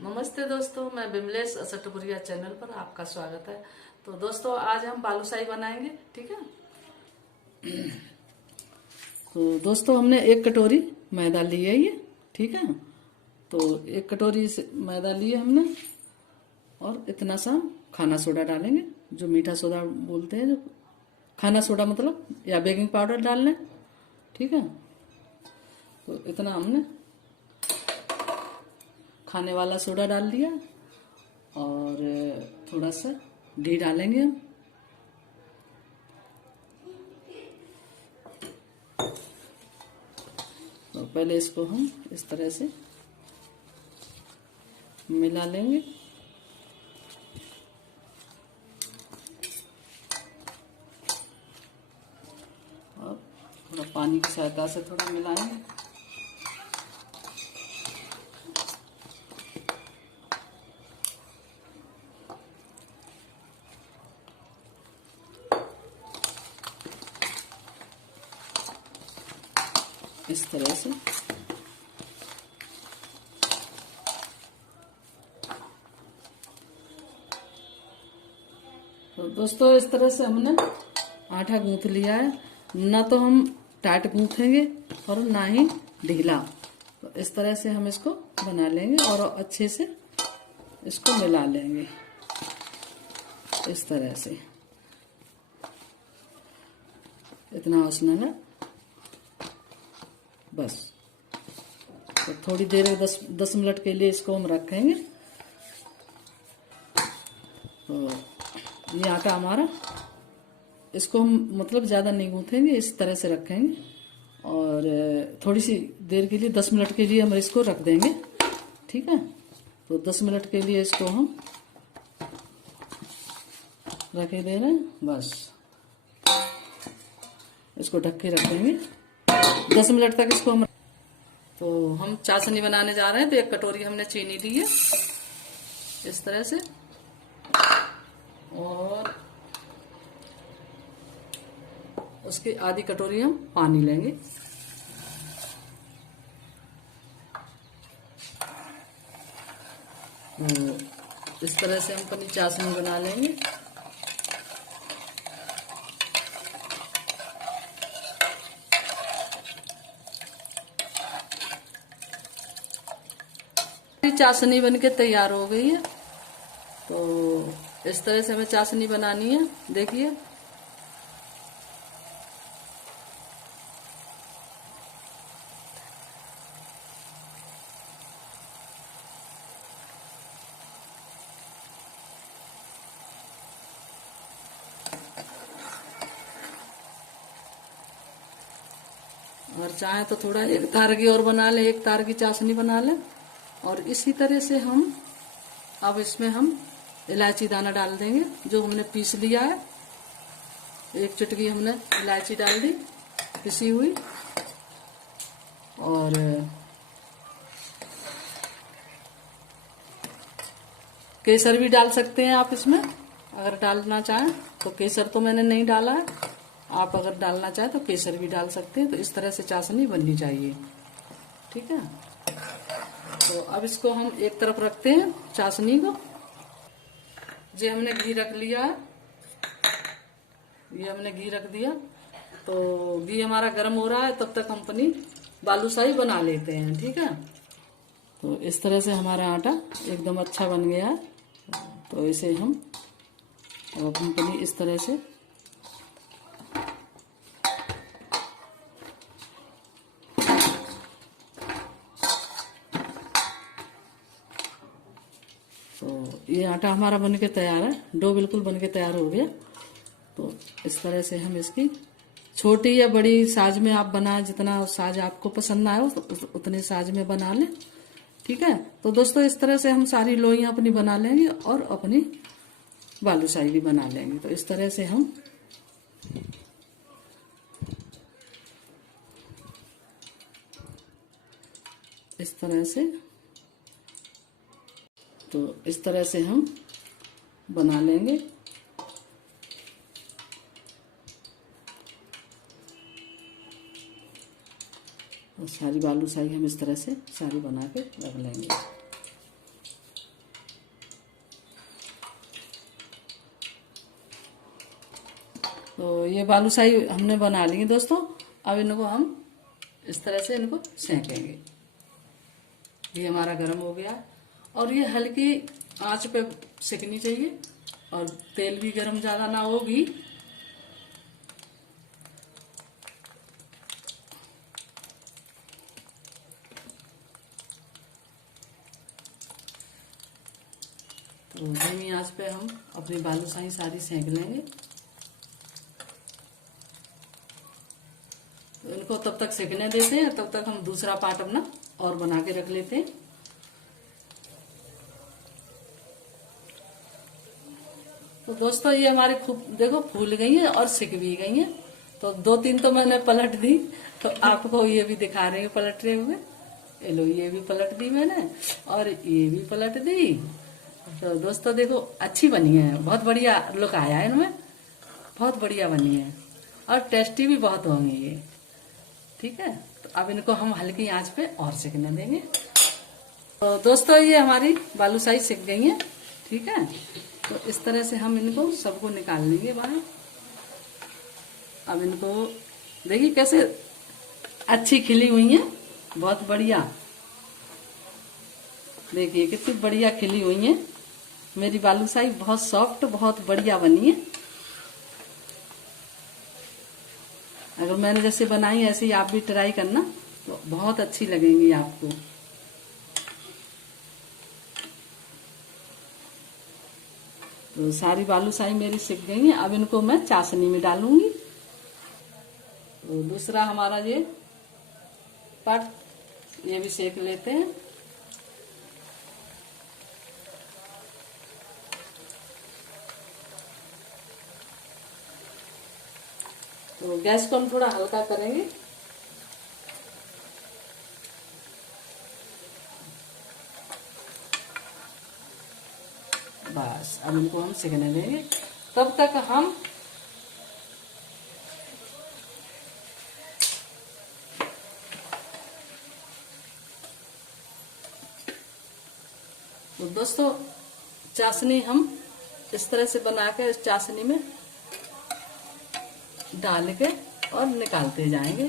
नमस्ते दोस्तों, मैं बिमलेश असटपुरिया चैनल पर आपका स्वागत है। तो दोस्तों आज हम बालूशाही बनाएंगे, ठीक है। तो दोस्तों हमने 1 कटोरी मैदा लिया है ये, ठीक है। तो 1 कटोरी मैदा लिए हमने और इतना सा खाना सोडा डालेंगे, जो मीठा सोडा बोलते हैं, जो खाना सोडा मतलब, या बेकिंग पाउडर डाल लें, ठीक है। तो इतना हमने खाने वाला सोडा डाल दिया और थोड़ा सा घी डालेंगे हम। तो पहले इसको हम इस तरह से मिला लेंगे। और थोड़ा पानी की सहायता से थोड़ा मिलाएंगे। इस तरह से तो दोस्तों इस तरह से हमने आटा गूंथ लिया है। ना तो हम टाइट गूंथेंगे और ना ही ढीला। तो इस तरह से हम इसको बना लेंगे और अच्छे से इसको मिला लेंगे इस तरह से। इतना उसमें है बस। तो थोड़ी देर 10 मिनट के लिए इसको हम रखेंगे। तो ये आटा हमारा, इसको हम मतलब ज़्यादा नहीं गूंथेंगे, इस तरह से रखेंगे और थोड़ी सी देर के लिए 10 मिनट के लिए हम इसको रख देंगे, ठीक है। तो 10 मिनट के लिए इसको हम रखे दे रहे हैं, बस इसको ढक के रख देंगे 10 मिनट तक इसको हम। तो हम चाशनी बनाने जा रहे हैं। तो 1 कटोरी हमने चीनी ली है इस तरह से, और उसकी आधी कटोरी हम पानी लेंगे। तो इस तरह से हम अपनी चाशनी बना लेंगे। चाशनी बनके तैयार हो गई है। तो इस तरह से हमें चाशनी बनानी है, देखिए। और चाहे तो थोड़ा 1 तार की और बना ले, 1 तार की चाशनी बना ले। और इसी तरह से हम अब इसमें हम इलायची दाना डाल देंगे, जो हमने पीस लिया है। 1 चुटकी हमने इलायची डाल दी पिसी हुई। और केसर भी डाल सकते हैं आप इसमें, अगर डालना चाहें तो। केसर तो मैंने नहीं डाला है, आप अगर डालना चाहें तो केसर भी डाल सकते हैं। तो इस तरह से चाशनी बननी चाहिए, ठीक है। तो अब इसको हम एक तरफ रखते हैं चाशनी को। ये हमने घी रख लिया है, ये हमने घी रख दिया। तो घी हमारा गर्म हो रहा है, तब तक हम अपनी बालूशाही बना लेते हैं, ठीक है। तो इस तरह से हमारा आटा एकदम अच्छा बन गया है। तो इसे हम अब अपनी इस तरह से ये आटा हमारा बनके तैयार है। डो बिल्कुल बनके तैयार हो गया। तो इस तरह से हम इसकी छोटी या बड़ी साइज में आप बनाएं, जितना साइज आपको पसंद आए उतने साइज में बना लें, ठीक है। तो दोस्तों इस तरह से हम सारी लोइयां अपनी बना लेंगे और अपनी बालूशाही भी बना लेंगे। तो इस तरह से हम इस तरह से तो इस तरह से हम बना लेंगे। और सारी बालूशाही हम इस तरह से सारी बना के रख लेंगे। तो ये बालूशाही हमने बना ली दोस्तों। अब इनको हम इस तरह से इनको सेकेंगे। ये हमारा गर्म हो गया और ये हल्की आंच पे सेकनी चाहिए और तेल भी गर्म ज्यादा ना होगी। तो धीमी आंच पे हम अपनी बालूशाही सारी सेक लेंगे। तो इनको तब तक सेकने देते हैं, तब तक हम दूसरा पार्ट अपना और बना के रख लेते हैं। तो दोस्तों ये हमारी खूब देखो फूल गई है और सिक भी गई है। तो 2-3 तो मैंने पलट दी, तो आपको ये भी दिखा रहे हैं पलटते हुए। ये लो, ये भी पलट दी मैंने और ये भी पलट दी। तो दोस्तों देखो अच्छी बनी है, बहुत बढ़िया लुक आया है इनमें, बहुत बढ़िया बनी है और टेस्टी भी बहुत होंगी ये। ठीक है, तो अब इनको हम हल्की आंच पे और सिकने देंगे। तो दोस्तों ये हमारी बालूशाही सिक गई है। ठीक है, तो इस तरह से हम इनको सबको निकाल लेंगे बाहर। अब इनको देखिए कैसे अच्छी खिली हुई है, बहुत बढ़िया। देखिए कितनी बढ़िया खिली हुई है मेरी बालूशाही, बहुत सॉफ्ट, बहुत बढ़िया बनी है। अगर मैंने जैसे बनाई ऐसे ही आप भी ट्राई करना, तो बहुत अच्छी लगेंगी आपको। तो सारी बालूशाही मेरी सिक गई है। अब इनको मैं चाशनी में डालूंगी। तो दूसरा हमारा ये पार्ट ये भी सेक लेते हैं। तो गैस को हम थोड़ा हल्का करेंगे। बस अब इनको हम सेकने देंगे। तब तक हम तो दोस्तों चाशनी हम इस तरह से बना के इस चाशनी में डाल के और निकालते जाएंगे।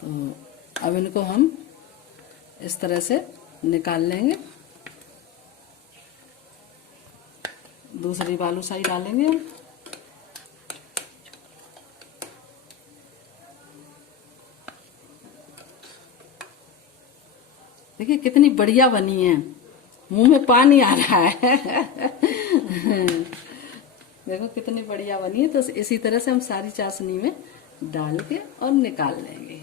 तो अब इनको हम इस तरह से निकाल लेंगे। दूसरी बालूशाही डालेंगे हम। देखिए कितनी बढ़िया बनी है, मुंह में पानी आ रहा है। देखो कितनी बढ़िया बनी है। तो इसी तरह से हम सारी चाशनी में डाल के और निकाल लेंगे।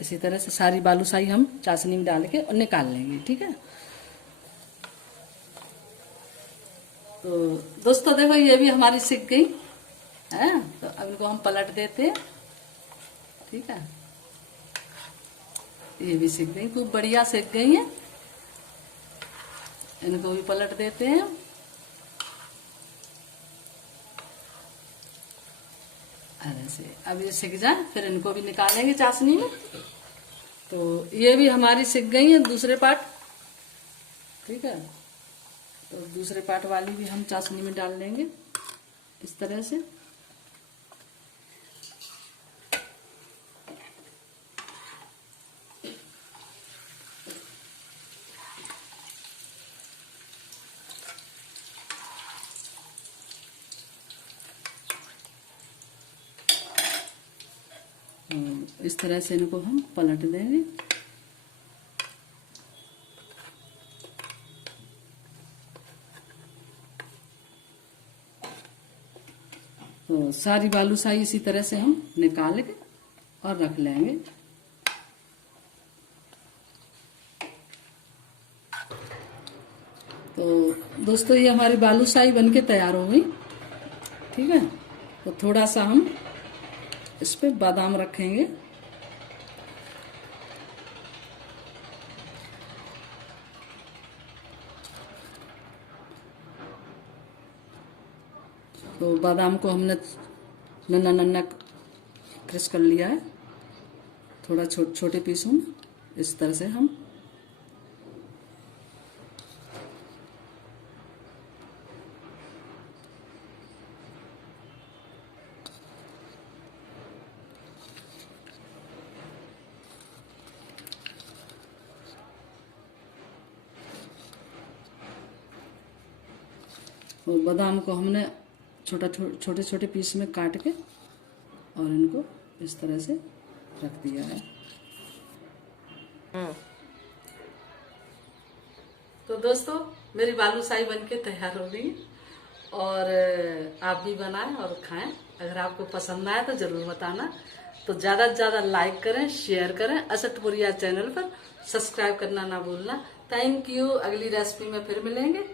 इसी तरह से सारी बालूशाही हम चाशनी में डाल के और निकाल लेंगे। ठीक है, तो दोस्तों देखो ये भी हमारी सिक गई है। तो अब इनको हम पलट देते हैं। ठीक है, ये भी सिक गई, खूब बढ़िया सिक गई है। इनको भी पलट देते हैं। ऐसे अब ये सिक जाए फिर इनको भी निकालेंगे चाशनी में। तो ये भी हमारी सिक गई है दूसरे पार्ट। ठीक है, तो दूसरे पार्ट वाली भी हम चाशनी में डाल लेंगे इस तरह से। इस तरह से इनको हम पलट देंगे। तो सारी बालूशाही इसी तरह से हम निकाल के और रख लेंगे। तो दोस्तों ये हमारी बालूशाही बनके तैयार हो गई। ठीक है, तो थोड़ा सा हम इस पे बादाम रखेंगे। तो बादाम को हमने नन्ना नन्ना क्रश कर लिया है, थोड़ा छोटे पीसों में इस तरह से हम और बादाम को हमने छोटे छोटे पीस में काट के और इनको इस तरह से रख दिया है। तो दोस्तों मेरी बालूशाही बनके तैयार हो गई और आप भी बनाएं और खाएं। अगर आपको पसंद आए तो जरूर बताना। तो ज्यादा से ज्यादा लाइक करें, शेयर करें। असटपुरिया चैनल पर सब्सक्राइब करना ना भूलना। Thank you. अगली रेसिपी में फिर मिलेंगे।